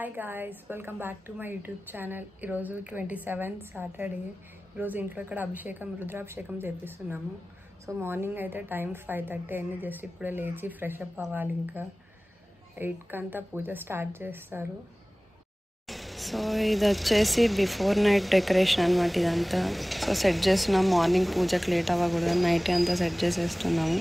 Hi guys, welcome back to my YouTube channel. ఈరోజు 27 Saturday. ఈరోజు ఇంట్లో ఇక్కడ రుద్రాభిషేకం చేపిస్తున్నాము. సో మార్నింగ్ అయితే టైం 5:30 అయింది. జస్ట్ ఇప్పుడే లేచి ఫ్రెష్ అప్ అవ్వాలి. ఇంకా 8 కంతా పూజ స్టార్ట్ చేస్తారు. సో ఇది వచ్చేసి బిఫోర్ నైట్ డెకరేషన్ అనమాట. ఇదంతా సో సెట్ చేస్తున్నాం. మార్నింగ్ పూజకి లేట్ అవ్వకూడదు, నైట్ అంతా సెట్ చేసేస్తున్నాము.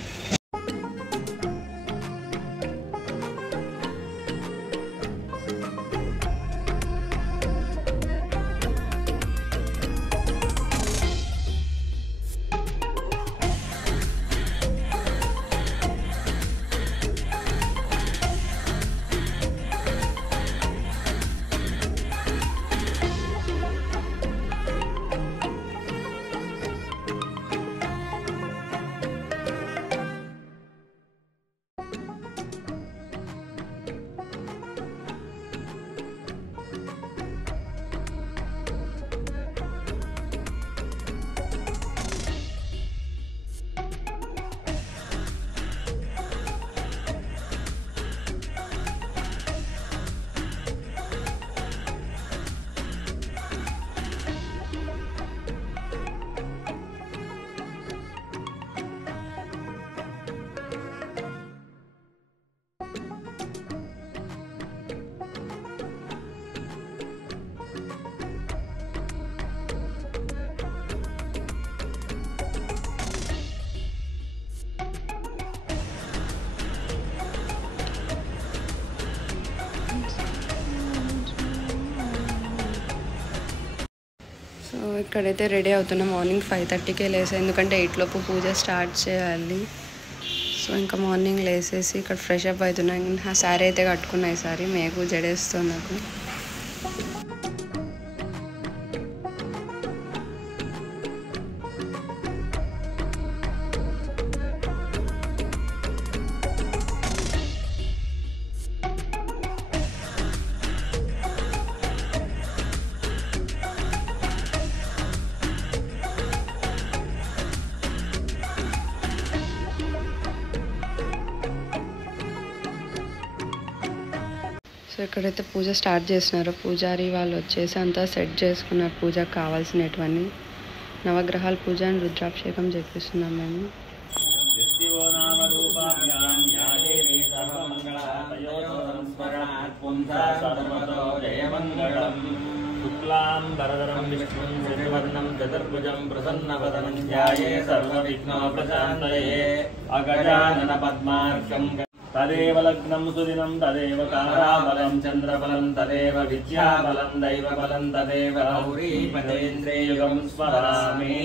సో ఇక్కడైతే రెడీ అవుతున్నాం. మార్నింగ్ 5:30కే లేసా, ఎందుకంటే 8 లోపు పూజ స్టార్ట్ చేయాలి. సో ఇంకా మార్నింగ్ లేసేసి ఇక్కడ ఫ్రెష్ అప్ అవుతున్నాను. ఆ శారీ అయితే కట్టుకున్నా. ఈ సారీ మేకు జడేస్తుంది నాకు. సో ఇక్కడైతే పూజ స్టార్ట్ చేసినారు. పూజారి వాళ్ళు వచ్చేసి అంతా సెట్ చేసుకున్నారు. పూజకు కావాల్సినటువన్నీ. నవగ్రహాల పూజ అని రుద్రాభిషేకం చేపిస్తున్నాం మేము. శుక్లాం వరదరం విష్ణుం శశివర్ణం చతుర్భుజం ప్రసన్నవదనం ధ్యాయే సర్వవిఘ్నోపశాంతయే అగజానన పద్మార్కం తదేవ లగ్నం సుదినం తదేవ తారాబలం చంద్రబలం తదేవ విద్యాబలం దైవబలం తదేవ గౌరీపతేంద్రియయుగం స్మరామి.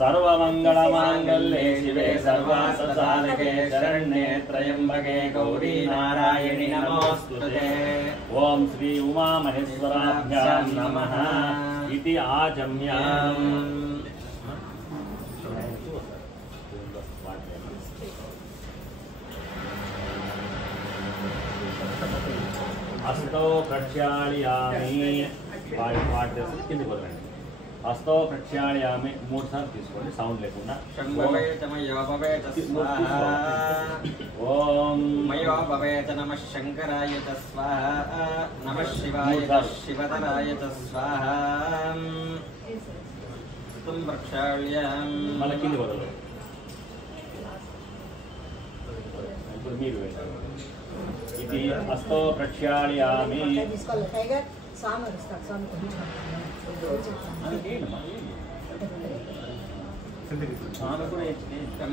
సర్వమంగళమాంగళ్యే శివే సర్వార్థసాధకే శరణ్యే త్రయంబకే గౌరీ నారాయణి నమోస్తుతే. ఓం శ్రీ ఉమామహేశ్వరాభ్యాం నమః ఇతి ఆచమ్యాం. హస్తో ప్రక్షాళయామి. కిందికి వదలండి. హస్తో ప్రక్షాళయామి 3 సార్లు తీసుకోండి, సౌండ్ లేకుండా. ఓం మయో భవేత నమః శంకరాయ చ స్వాహ నమః శివాయ చ శివతరాయ చ స్వాహ. స్తుం ప్రక్షాళ్యామి. మళ్ళీ కిందికి వదలండి. ఇప్పుడు మీరు ఇది హస్తో ప్రక్షాళయామి.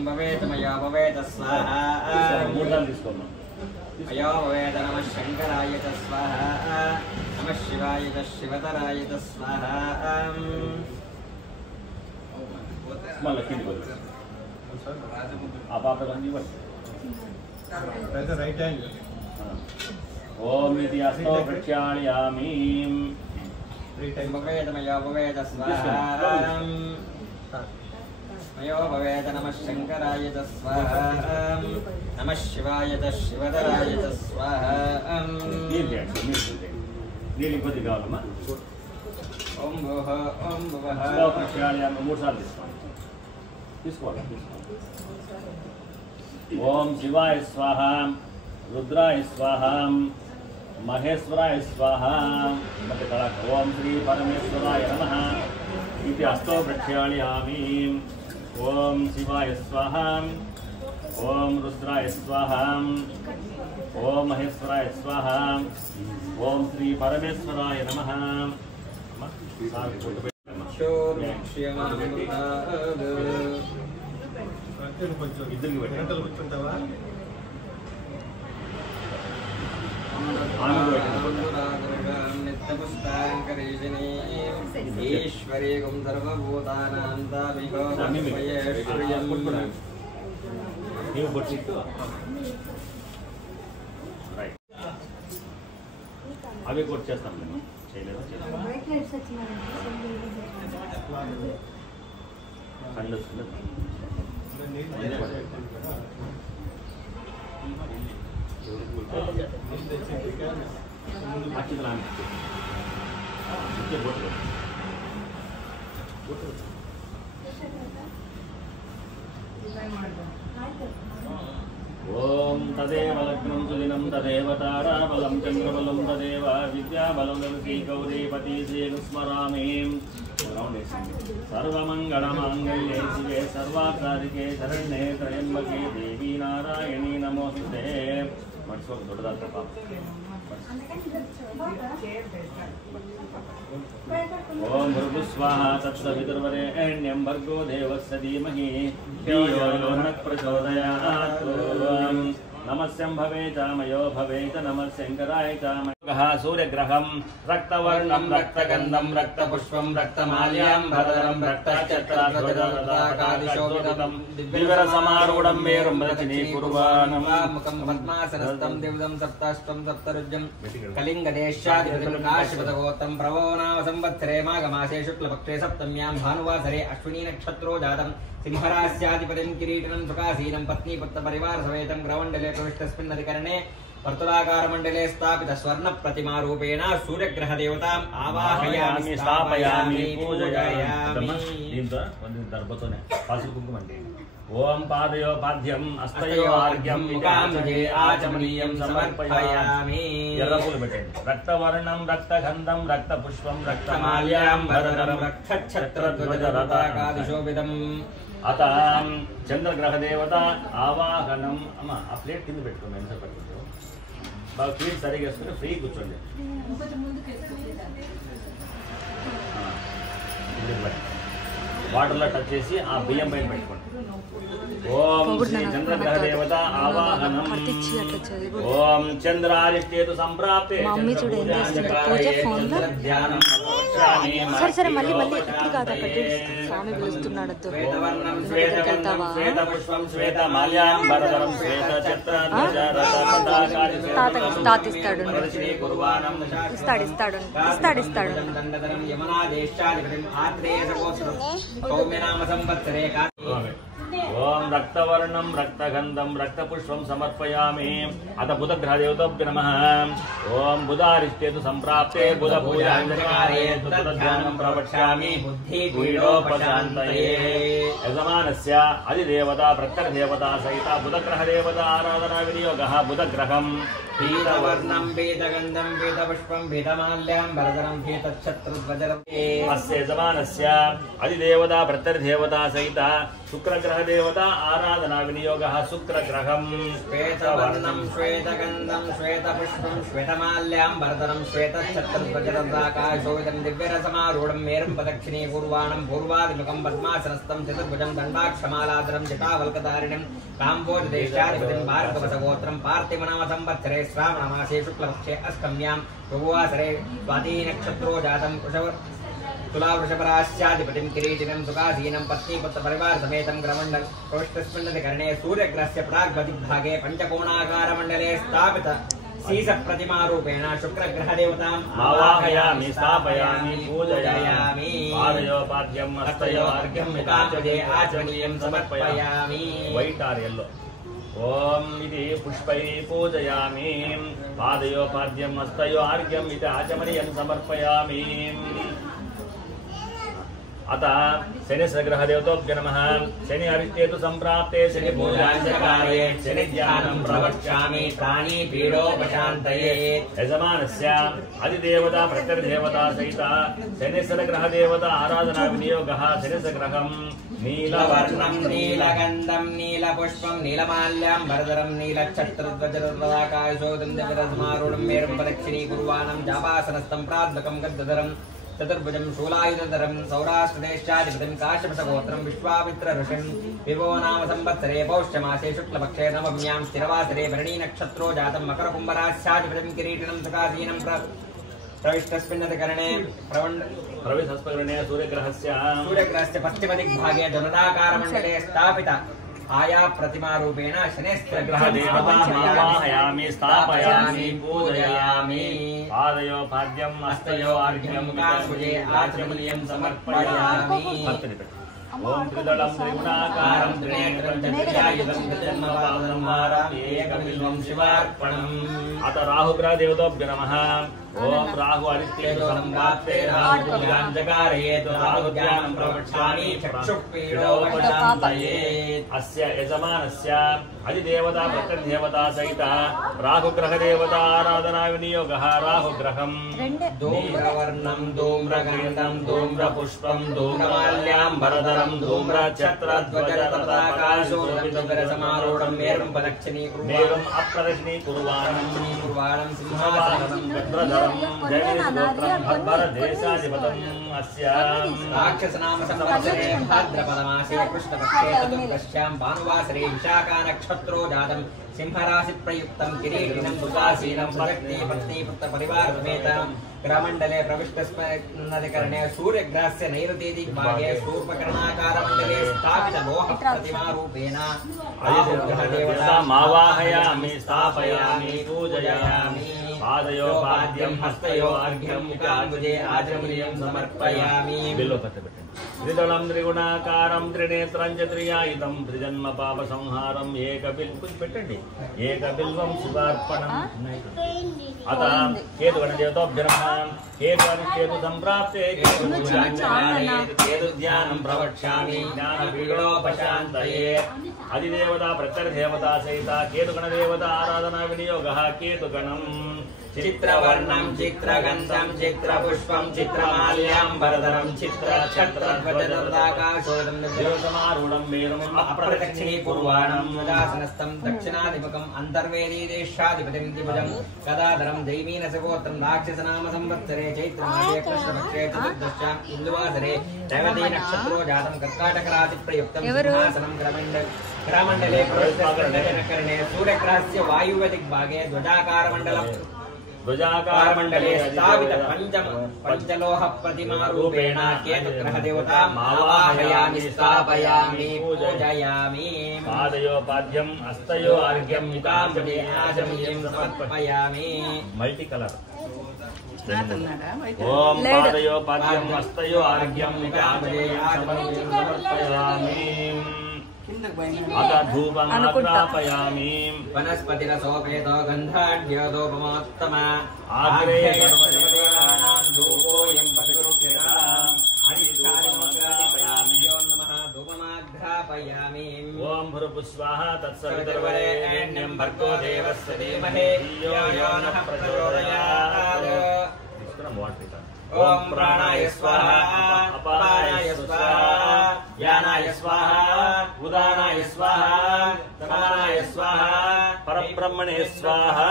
భవేత మయో భవేత స్వాహ. 3 సార్లు తీసుకోమ్మా. మయో భవేత నమః శంకరాయ చ స్వాహ నమః శివాయ చ శివతరాయ చ స్వాహ. మళ్ళీ కిందికి వదలండి. ఆ పాపలన్నీ ఇవ్వండి. Right hand. ఓం ఇది హస్తో ప్రక్షాళయామి. భవేత మయో భవేత స్వాహ మయో భవేత నమః శంకరాయ చ స్వాహ నమః శివాయ చ శివతరాయ చ స్వాహ. నీళ్ళు ఇంకొద్ది కావాలమ్మా. ఓం భువః ఓం భువః. ప్రక్షాళయామి 3 సార్లు తీసుకోవాలి. ఓం శివాయ స్వాహ రుద్రాయ స్వాహ महेश्वराय स्वाहा ओम श्री परमेश्वराय नमः इति हस्तो प्रक्षालयामि। ओम शिवाय स्वाहा ओम रुद्राय स्वाहा ओम महेश्वराय स्वाहा ओम श्री परमेश्वराय नमः। ईश्वरी सर्वभूतानां అవి కూడా చేస్తాం నేను చేయలేదా ओम तदेव लग्नं सुदिनं तदेव ताराबलं चन्द्रबलं तदेव विद्याबलं दलसी गौरीपति श्रीनुस्मरामि। सर्वमङ्गलमाङ्गल्ये शिवे सर्वार्थसाधिके शरण्ये त्र्यम्बके देवी नारायणी नमोस्तुते। ओम भृगुस्वाहा तत्सवितुर्वरेण्यं भर्गो देवस्य धीमहि धियो यो नः प्रचोदयात्। नमस्यं भवे चामयो भवेत नमः शंकराय चामयः। सूर्यग्रहं रक्तवर्णं रक्तगन्धं रक्तपुष्पं रक्तमाल्यां भरधरं रक्तचक्रध्वजं दिव्यरसमारूढं मेरुं रचने कुर्वाणं मुखं पद्मासनस्थं दिव्यं सप्ताष्टं सप्तरुज्यं कलिङ्गदेशादिकाशपदगोत्रं प्रभो नाम संवत्सरे माघमासे शुक्लपक्षे सप्तम्यां भानुवासरे अश्विनी नक्षत्रो जातं सिंहरास्याधिपतिं किरीटिनं सुखासीनं पत्नीपुत्रपरिवार समेतं ग्रवण्डले प्रविष्टस्मिन् अधिकरणे वर्तुलाकारमण्डले स्थापित स्वर्ण प्रतिमा रूपेण सूर्यग्रह देवताम् आवाहयामि स्थापयामि पूजयामि। दर्भतोने पासु कुंकुमंटे ओम पादयो पाद्यं हस्तयो आर्घ्यं मुखाम्बुजे आचमनीयं समर्पयामि। एर्रपूलु पेट्टंడి। रक्तवर्णं रक्तगन्धं रक्तपुष्पं रक्तमाल्यां भरधरं रक्तच्छत्रध्वजरताकादिशोभितम् अत चंद्रग्रह देवता आवाहनम अम्मा आ प्लेट किंद పెట్టుకో నేను చెప్పండి బాగా ఫీల్ సరిగా చేసుకుని ఫ్రీ కూర్చోండి వాటర్లో టచ్ చేసి ఆ బియ్యం పైన పెట్టుకోండి ఓం శ్రీ చంద్రగ్రహ దేవత ఆవాహనం ఓం చంద్రాదిత్యేతు సంప్రాప్తే మమ్మీ చూడు ఏం చేస్తుంది పూజ ఫోన్ లో సరే సరే మళ్ళీ మళ్ళీ ఇప్పుడు కాదు అక్కడ స్వామి పిలుస్తున్నాడు తాతిస్తాడు ఇస్తాడు ओम रक्तवर्णं रक्तगन्धं रक्तपुष्पं समर्पयामि। अथ बुधग्रहदेवताभ्यो नमः। ओम बुधारिष्टेतु संप्राप्ते बुधपूजाञ्जकारे तद्ध्यानं प्रवक्ष्यामि बुद्धिपीडोपशान्तये। यजमानस्य अधिदेवता प्रत्यर्देवता सहित बुधग्रहदेवता आराधना विनियोगः। बुधग्रहं पीतवर्णं पीतगन्धं पीतपुष्पं पीतमाल्यां भरधरं पीतच्छत्रध्वजम् अस्य यजमानस्य अधिदेवता प्रत्यर्देवता सहित शुक्रग्रह देवता आराधना विनियोगः। शुक्रग्रहं श्वेतवर्णं श्वेतगन्धं श्वेतपुष्पं श्वेतमाल्यां भरधरं श्वेतच्छत्रध्वजरताकाशोभितं दिव्यरसमारूढं मेरुं प्रदक्षिणे पूर्वाणं पूर्वादिमुखं पद्मासनस्थं चतुर्भुजं दण्डाक्षमालाधरं जटावल्कधारिणं काम्बोजदेशाधिपतिं भार्गवसगोत्रं पार्थिवनाम संवत्सरे श्रावणमासे शुक्लपक्षे अष्टम्यां भुववासरे स्वाती नक्षत्रो जातं तुलावृषभराश्चाधिपतिं किरीटिनं सुखासीनं पत्नीपुत्रपरिवार समेतं ग्रमण्डल प्रविष्टस्मिन्नधिकरणे सूर्यग्रहस्य प्राग्दिग्भागे पञ्चकोणाकारमण्डले स्थापित शीर्षप्रतिमारूपेण शुक्रग्रहदेवताम् आवाहयामि स्थापयामि पूजयामि। पादयोपाद्यं हस्तयोर्घ्यं मुखाम्बुजे आचमनीयं समर्पयामि। व्हाइट आर येलो ओम इति पुष्पैः पूजयामि। पादयोपाद्यं हस्तयोर्घ्यं इति आचमनीयं समर्पयामि। अत शनि सग्रहदेवतोभ्यो नमः। शनि अरिष्टेतु संप्राप्ते शनि पूजाञ्चकारे शनि ध्यानं प्रवक्ष्यामि प्राणी पीडोपशान्तये। यजमानस्य अधिदेवता प्रत्यर्देवता सहित शनि सग्रहदेवता आराधना विनियोगः। शनि सग्रहं नीलवर्णं नीलगन्धं नीलपुष्पं नीलमाल्यां वरदरं नीलच्छत्रध्वजरत्पदाकाशोदं दिव्यरथमारूढं मेरुं प्रदक्षिणी कुर्वाणं जापासनस्थं प्राद्मकं गद्गदरं चतुर्भुजं शूलायुधधरं सौराष्ट्रदेशाधिपतिं काश्यपसगोत्रं विश्वामित्र ऋषिं विभो नाम संवत्सरे पौष्यमासे शुक्लपक्षे नवम्यां स्थिरवासरे भरणी नक्षत्रो जातं मकरकुम्भरास्याधिपतिं किरीटिनं सुखासीनं प्रविष्टस्मिन्नतकरणे प्रविष्टस्मिन्नतकरणे सूर्यग्रहस्य पश्चिमदिग्भागे जनताकारमण्डले स्थापिता आया प्रतिमा रूपेण शनिश्चरग्रहदेवतामावाहयामि स्थापयामि पूजयामि। पादयो पाद्यम् हस्तयो अर्घ्यं काकुजे आचमनीयं समर्पयामि। ओम त्रिदलं त्रिगुणाकारं त्रिनेत्रं चतुर्यायुधं त्रिजन्मपावनं वारामि एकबिल्वं शिवार्पणम्। अत राहुग्रहदेवताभ्यो नमः। ओम राहु अरिष्टेतु संप्राप्ते राहु पूजाञ्चकारेतु राहु ध्यानं प्रवक्ष्यामि चक्षुःपीडोपशान्तये। अस्य यजमानस्य अधिदेवता प्रत्यर्देवता सहित राहुग्रहदेवता आराधना विनियोगः। राहुग्रहं धूम्रवर्णं धूम्रगन्धं धूम्रपुष्पं धूम्रमाल्यां वरदरं धूम्रच्छत्रध्वजरथाकाशोदरसमारूढं मेरुं प्रदक्षिणीकुर्वाणम् अप्रदक्षिणीकुर्वाणं सिंहासनं गद्गदरं देशाधिपतम् अस्य राक्षसनाम संवत्सरे भाद्रपदमासे कृष्णपक्षे चतुर्दश्यां भानुवासरे विशाखा नक्षत्रो जातं सिंहराशि प्रयुक्तं किरीटिनं सुखासीनं स्वशक्ति पत्नी पुत्र परिवार समेत ग्रहमण्डले प्रविष्टस्मिन्नधिकरणे सूर्यग्रहस्य नैऋत्ये दिग्भागे शूर्पकर्णाकारमण्डले स्थापित लोह प्रतिमा रूपेण राहुग्रहदेवतामावाहयामि स्थापयामि पूजयामि। पादयो पाद्यं हस्तयो अर्घ्यं मुखाम्बुजे आचमनीयं समर्पयामि। त्रिदलं त्रिगुणाकारं त्रिनेत्रं च त्रियायुधं त्रिजन्म पाप संहारं एकबिल्वं शिवार्पणम्। अत केतुगणदेवताभ्यो नमः। केतु संप्राप्ते केतु ध्यानं प्रवक्ष्यामि ज्ञानपीडोपशान्तये। अधिदेवता प्रत्यर्देवता सहित केतुगणदेवता आराधना विनियोगः। केतुगणं चित्रवर्णं चित्रगन्धं चित्रपुष्पं चित्रमाल्यां वरदरं चित्रच्छत्रध्वजरथाकाशोदं दिव्यसमारूढं मेरुं अप्रदक्षिणीकुर्वाणं मुदासनस्थं दक्षिणाधिपकम् अन्तर्वेदी देशाधिपतिं द्विभुजं गदाधरं दैवीनसगोत्रं राक्षसनाम संवत्सरे चैत्रमासे कृष्णपक्षे चतुर्दश्यां इन्दुवासरे रेवती नक्षत्रो जातं कर्काटकराशि प्रयुक्तं सिंहासनं ग्रहमण्डले प्रविष्टस्मिन्नतकरणे सूर्यग्रहस्य वायुव्यदिग्भागे ध्वजाकारमण्डले स्थापित पंचलोह प्रतिमा रूपेण केतुग्रहदेवतामावाहयामि स्थापयामि पूजयामि। पादयो पाद्यं हस्तयो अर्घ्यं मुखाम्बुजे आचमनीयं समर्पयामि। मल्टी कलर ओम पादयो पाद्यं हस्तयो अर्घ्यं मुखाम्बुजे आचमनीयं समर्पयामि। अत धूपम् आग्रापयामि। वनस्पतिरसोपेतो गन्धाढ्योपमोत्तम आग्रे सर्वदेवानां धूपोऽयं पतिरुच्यताम्। अधिष्ठानमग्रापयामि। यो नमः धूपमाग्रापयामि। ओम भूर्भुवस्वाहा तत्सवितुर्वरेण्यं भर्गो देवस्य धीमहि धियो यो नः प्रचोदयात्। ओम प्राणाय स्वाहा अपानाय स्वाहा यानाय स्वाहा उदानाय स्वाहा समानाय स्वाहा परब्रह्मणे स्वाहा।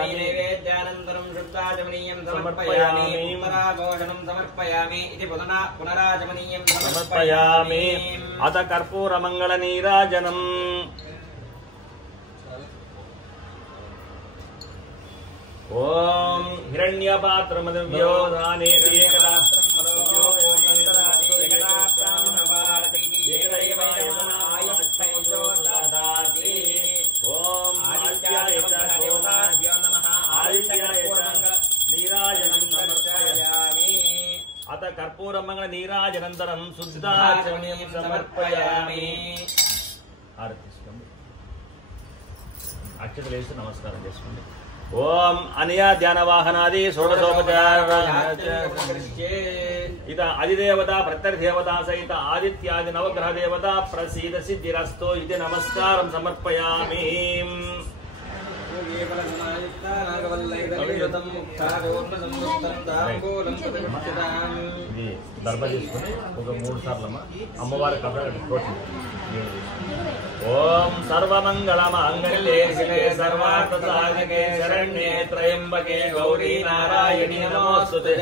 नैवेद्यानन्तरं शुद्धाचमनीयं समर्पयामि। पराघोषणं समर्पयामि इति पुनराचमनीयं समर्पयामि। अत कर्पूरमङ्गलनीराजनम्। ओम हिरण्यपात्रमदिव्यो दानेति एकरात्रं मदव्यो योगन्तरादि एकरात्रामभारति एकदैव आयुष्ययो ददाति। ओम आदित्याय च देवताभ्यो नमः। आदित्याय च नीराजनं समर्पयामि। अत कर्पूरमङ्गलनीराजनन्तरं शुद्धाचमनीयं समर्पयामि। అక్షతలేసి నమస్కారం చేసుకోండి. ఓం అనయా ధ్యాన వాహనాది షోడశోపచార इत अधिदेवता प्रत्यर्देवता सहित आदित्यादि नवग्रह देवता प्रसीद सिद्धिरस्तु इति नमस्कारं समर्पयामि। दर्भ తీసుకొని ఒక 3 సార్లమ్మా అమ్మవారి కబర ओम सर्वमंगलमांगल्ये शिवे सर्वार्थसाधिके शरण्ये त्र्यंबके गौरी नारायणी नमोस्तुते।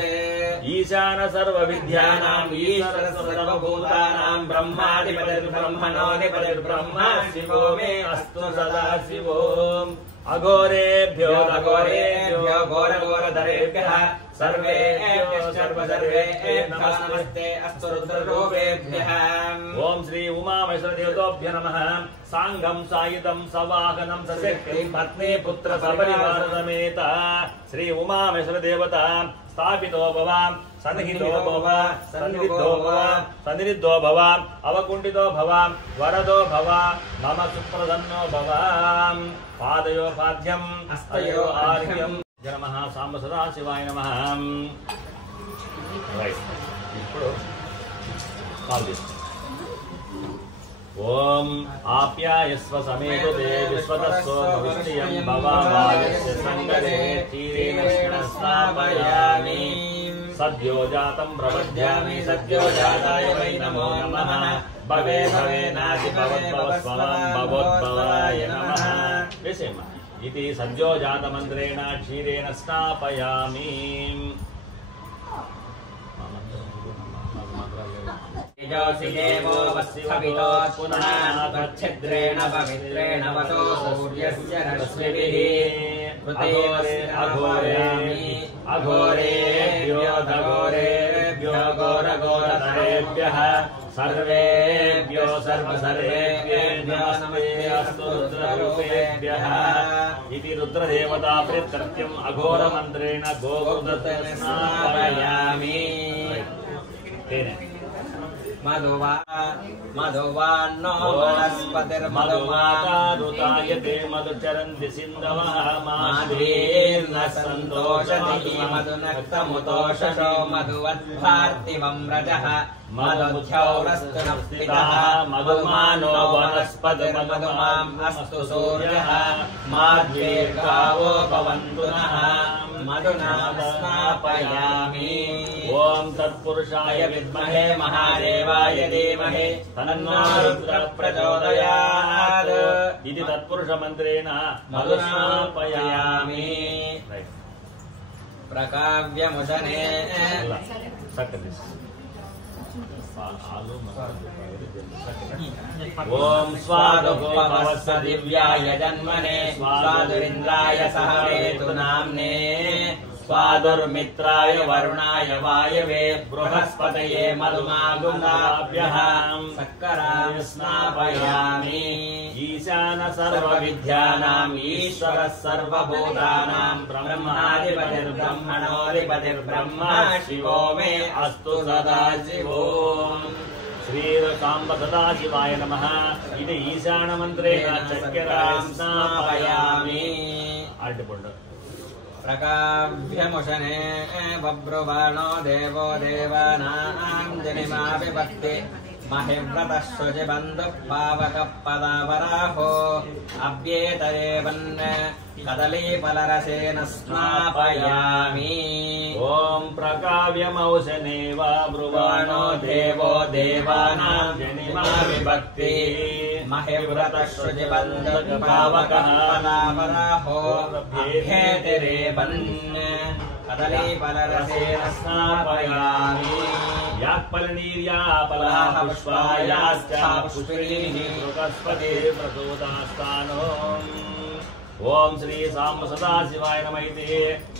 ईशान सर्वविद्यानां ईश्वर सर्वभूतानां ब्रह्माधिपतिर्ब्रह्मणोऽधिपतिर्ब्रह्म शिवो मे अस्तु सदा शिवो। अघोरेभ्यो घोरघोरधरेभ्यः सर्वेभ्यो सर्वसर्वेभ्यः नमस्ते अस्तु रुद्ररूपेभ्यः। ओम श्री उमामहेश्वर देवताभ्यो नमः। सांगं सायुधं सवाहनं सशक्तिं पत्नी पुत्र सपरिवार समेत श्री उमामहेश्वर देवता स्थापितो भव सन्निहितो भव सन्निधो भव सन्निधो भव अवकुण्ठितो भव वरदो भव मम सुप्रसन्नो भव। पादयो पाद्यं हस्तयो आर्घ्यं नमः। सांब सदाशिवाय नमः। ఇప్పుడు కాల్ చేస్తాం। ओम आप्यायस्व समेतते विश्वतस्सो भविष्यं भवामायस्य संगते क्षीरेण स्नापयामि। सद्यो जातं प्रपद्यामि सद्यो जाताय वै नमो नमः। भवे भवे नाति भवद्भवस्वं भवोद्भवाय नमः। विषयम् इति सद्यो जातमन्त्रेण क्षीरेण स्नापयामि। देवो वस्वितो पुनः तच्छिद्रेण पवित्रेण वसो सूर्यस्य रश्मिभिः अघोरेभ्यो घोरघोरधरेभ्यः सर्वेभ्यो सर्वसर्वेभ्यो नमस्ते अस्तु रुद्ररूपेभ्यः। इति रुद्रदेवता प्रीत्यर्थम् अघोरमन्त्रेण गोघृतस्नापयामि। मधुवान्नो वनस्पतिर्मधुमातारुतायते मधुचरन्ति सिन्धवः माधुरीर्न सन्तोषति मधुनक्तमुतोषशो मधुवद्भार्तिवं रजः मधुध्यौरस्तु नस्तितः मधुमानो वनस्पतिर्मधुमाम् अस्तु सूर्यः माद्वीर्गावो भवन्तु नः मधुना स्नापयामि। ओम तत्पुरुषाय विद्महे महादेवाय धीमहि तन्नो रुद्रः प्रचोदयात्। इति तत्पुरुषमन्त्रेण मधुस्नापयामि। प्रकाव्यमुशने ओम स्वादुपवस्य दिव्याय जन्मने स्वादुरिन्द्राय सह वेतु नाम्ने स्वादुर्मित्राय वरुणाय वायवे बृहस्पतये मधुमागुणाभ्यः सक्कराय स्नापयामि। ईशान सर्वविद्यानाम् ईश्वरः सर्वभूतानां ब्रह्माधिपतिर्ब्रह्मणोऽधिपतिर्ब्रह्मा शिवो मे अस्तु सदा शिवो। श्रीरसाम्ब सदाशिवाय नमः। इति ईशानमन्त्रेण चक्रां स्नापयामि। प्रकाव्यमुशने बभ्रुवाणो देवो देवानां जनिमाविभक्ति महिव्रतः शुचिबन्धुः पावकः पदावराहो अभ्येतरेवन् कदलीफलरसेन स्नापयामि। ओम प्रकाव्यमौशने वा ब्रुवाणो देवो देवानां जनिमाविभक्ति महिव्रतः शुचिबन्धुः पावकः पदावराहो अभ्येतरेवन् कदलीफलरसेन स्नापयामि। याक्फलनीर्यापलाः पुष्पायाश्च पुष्पिणीः बृहस्पति प्रसूतास्तानो। ओम श्री सांब सदाशिवाय नमः। इति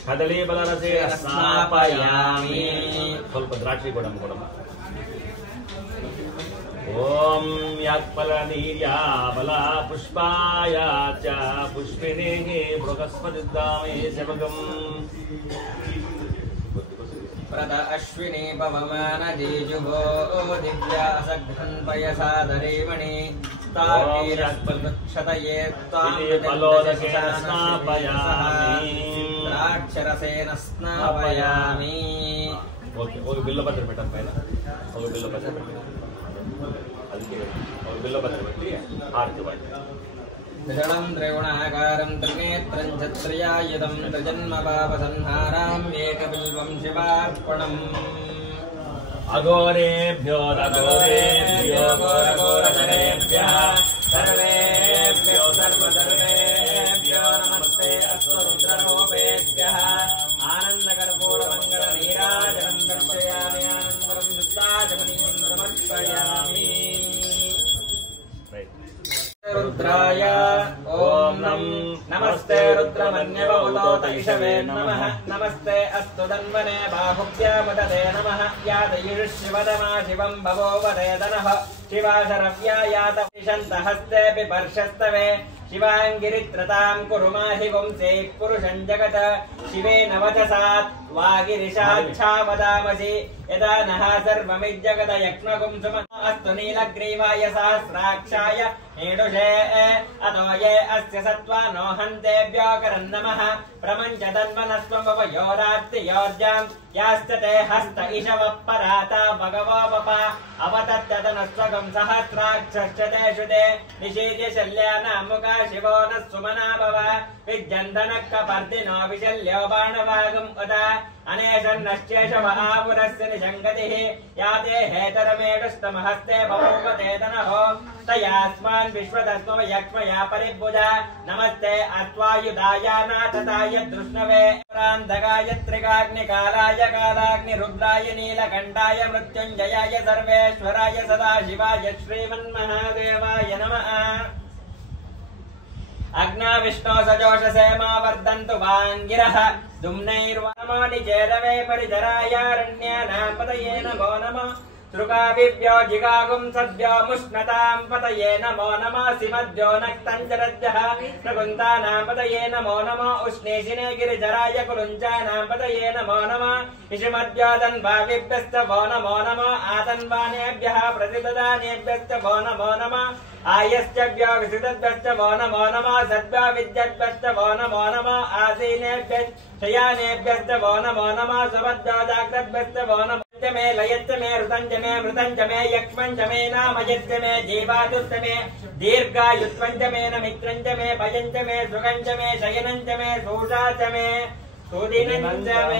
कदलीफलरसेन स्नापयामि। स्वल्प द्राक्षि कोडम ओम याक्फलनीर्यापला पुष्पायाश्च पुष्पिणीः बृहस्पतिर्दामे सेवकम्। प्रद अश्विनी पवमान दीजुभो दिव्यासघ्नपयसा धरीमणि तावीरस्पृक्षतये स्नापयामि। द्राक्षरसेन स्नापयामि। ఓకే ఒక బిల్లపత్ర పెట్టాను పైన ఒక బిల్లపత్ర పెట్టి అందుకే ఒక బిల్లపత్ర పెట్టి హారతి ఇవ్వండి त्रिगुणं त्रिगुणाकारं त्रिनेत्रं छत्रयायुधं त्रिजन्मपापसंहारां एकबिल्वं शिवार्पणम् अघोरेभ्यो रघोरेभ्यो घोरघोरधरेभ्यः सर्वेभ्यो सर्वसर्वेभ्यो नमस्ते अश्वरुद्ररूपेभ्यः आनन्दकर्पूरमङ्गलनीराजनं दर्शयामि आनन्दं शुद्धाचमनीं समर्पयामि रुद्राय ॐ नमस्ते रुद्रमन्यवहुतो इषवे नमः नमस्ते अस्तु धन्वने बाहुभ्यामुदते नमः यादयिषिवदमा शिवं भवोवदे दनः शिवाशरव्या यात हस्तेऽपि पर्शस्तवे शिवाङ्गिरित्रतां कुरु माहि वंशे पुरुषं जगत शिवेन वचसात् वागिरिशाच्छा वदामसि यदा नः सर्वमिज्जगद यक्ष्मगुं सुमना अस्तु नीलग्रीवाय सहस्राक्षाय नीडुषे अतो ये अस्य सत्त्वा नो हन्तेभ्यो करन्नमः प्रमञ्च तन्वनस्त्वमवयोरात्तियोर्जां याश्च ते हस्त इषवः पराता भगवो वप अवतत्यतनस्वगं सहस्राक्षश्च ते शुते निषेद्य शल्यानामुका शिवो नः सुमना भव विद्यन्तनः कपर्दिनो विशल्यो बाणवागम् उत अनेशन्नश्चेषवहापुरस्य निशङ्गतिः याते हेतरमेडुस्तमहस्ते भवोपते तनहो तयास्मान् विश्वतस्त्वं यक्ष्मया परिभुजा नमस्ते अत्वायुधाय नाथताय दृष्णवे प्रान्तकाय त्रिकाग्निकालाय कालाग्निरुद्राय नीलकण्ठाय मृत्युञ्जयाय सर्वेश्वराय सदाशिवाय श्रीमन्महादेवाय नमः अग्ना विष्णो सजोषसे मा वर्धन्तु वाङ्गिरः दुम्नैर्वामानि चेदवे परिचरायारण्यानां पतये नमो नमः श्रुकाभिभ्यो जिगागुं सद्भ्यो मुष्णतां पतये नमो नमः सिमद्भ्यो नक्तञ्जरद्भ्यः प्रकुन्तानां पतये नमो नमः उष्णेशिने गिरिजराय कुलुञ्चानां पतये नमो नमः इषिमद्भ्यो तन्वाविभ्यश्च वो नमो नमः आतन्वानेभ्यः प्रतिददानेभ्यश्च वो नमो नमः आयश्चभ्यो विसितद्भ्यश्च वो नमो नमः सद्भ्यो विद्यद्भ्यश्च वो नमो नमः आसीनेभ्यश्च शयानेभ्यश्च वो नमो नमः सुमद्भ्यो जाग्रद्भ्यश्च वो नमो मे लयच्च मे ऋतञ्च मे मृतञ्च मे यक्ष्मञ्च मे नामयच्च मे जीवायुश्च मे दीर्घायुत्वञ्च मे नमित्रञ्च मे भयञ्च मे सुखञ्च मे शयनञ्च मे सूषा च मे सुदिनञ्च मे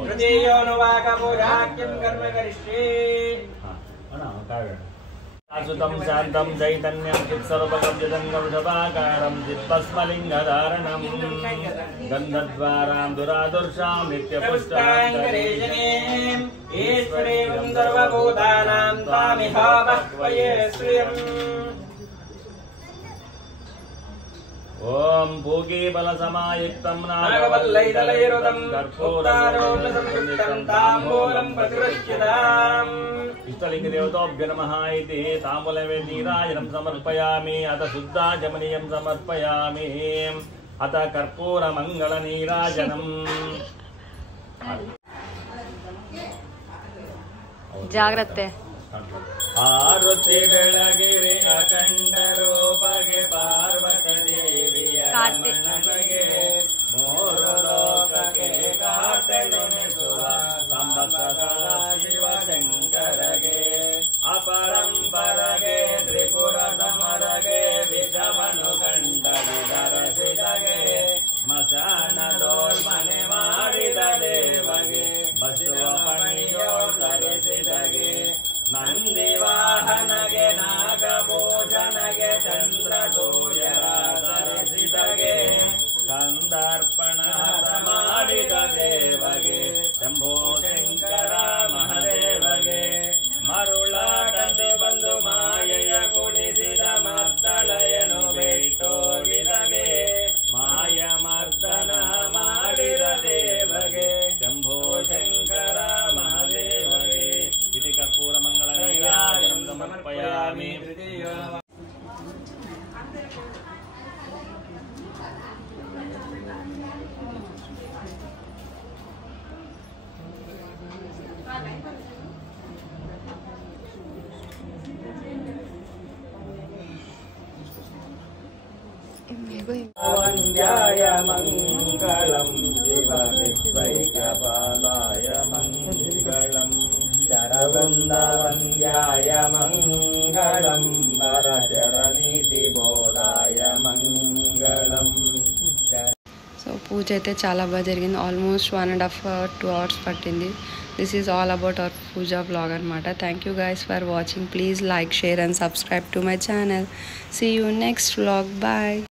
तृतीयोऽनुवाकपूजाख्यं कर्म करिष्ये शाश्वतं शान्तं चैतन्यं चित्सर्वकव्यजङ्गवृषभाकारं चित्तस्मलिङ्गधारणं गन्धद्वारां दुरादुर्शां नित्यपुष्टाङ्गरेजनीम् ईश्वरीं सर्वभूतानां तामिहावह्वये श्रियम् ॐ पूगीबलसमायुक्तं नागवल्लैदलैरुतं कर्पूरारोग्यसंयुक्तं ताम्बूलं प्रतिगृह्यताम् इष्टलिङ्गदेवताभ्यो नमः इति ताम्बूलवेदीराजनं समर्पयामि अथ शुद्धाचमनीयं समर्पयामि अथ कर्पूरमङ्गलनीराजनम् ಜಾಗ್ರತೆ ಆರುತಿ ಬೆಳಗಿರಿ ಅಖಂಡ ರೂಪಗೆ ಪಾರ್ವತ ದೇವಿಯ ರಮಣಗೆ ಮೂರು ಲೋಕಕ್ಕೆ ಕಾಟೆನೆಸುವ ಸಂಬಸದ ಶಿವಶಂಕರಗೆ ಅಪರಂಪರಗೆ ತ್ರಿಪುರ ಸಮರಗೆ ವಿಷಮನು ಕಂಡನು ದರಸಿದಗೆ ಮಶಾನದೋಲ್ಮನೆ ಮಾಡಿದ ದೇವಗೆ ಬಸವ ಪಣಿಯೋ ಧರಿಸಿದಗೆ ನಂದಿ ವಾಹನಗೆ ನಾಗಭೋಜನಗೆ ಚಂದ್ರ ಸೂರ್ಯರ ಧರಿಸಿದಗೆ ಕಂದರ್ಪಣ ಮಾಡಿದ ದೇವಗೆ ಶಂಭೋ ಶಂಕರ ಮಹದೇವಗೆ ಮರುಳಾಟಂತೆ ಬಂದು ಮಾಯೆಯ ಕುಣಿಸಿದ ಮರ್ತಳೆಯನು ಬಿಟ್ಟೋಗಿದಗೆ ಮಾಯ ಮರ್ದನ ಮಾಡಿದ ದೇವಗೆ ಶಂಭೋ ಶಂಕರ ಮಹದೇವಗೆ ಇತಿ ಕರ್ಪೂರ ಮಂಗಳ ನೀರಾಜನಂ ಸಮರ್ಪಯಾಮಿ वन्द्याय मङ्गलं शिव विश्वैकपालाय मङ्गलम् పూజ అయితే చాలా బాగా జరిగింది. ఆల్మోస్ట్ 1.5 hours 2 hours పట్టింది. This is all about our puja blog అనమాట. Thank you guys for watching. Please like, share and subscribe to my channel. See you next vlog. Bye.